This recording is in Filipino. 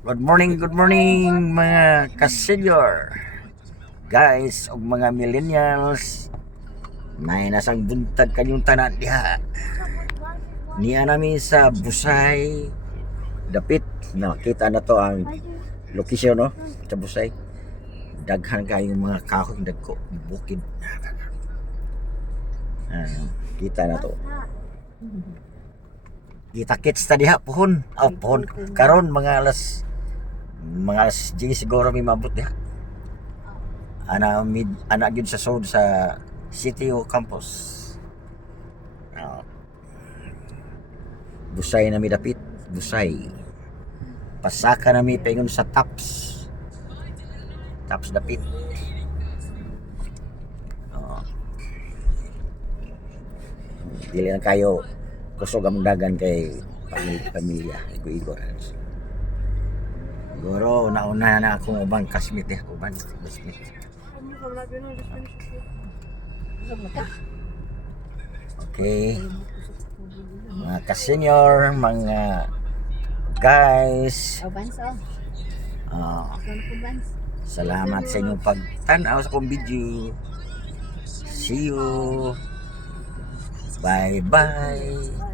Good morning mga ka-senior. Guys, og mga millennials. May nasang buntag kanyong tanan diha. Niya namin sa Busay. Dapit, nakita na to ang location no, sa Busay. Daghan kayong mga kahoy dagko, bukid. Kita na to. Kita kits ta diha pohon. Pohon. Karon mga alas 10 siguro may mabot diha. Ana gyud sa sod sa CTO campus. Busay na mi dapit, Busay. Pasaka na mi paingon sa Taps. Taps dapit. Dili na kayo kusog ang dagan kay pamilya, Igor. Siguro nauna na akong ubang kasmit uban kasmit. Okay. Mga ka-senior, mga guys. Salamat sa inyong pagtanaw sa akong video. See you. Bye bye.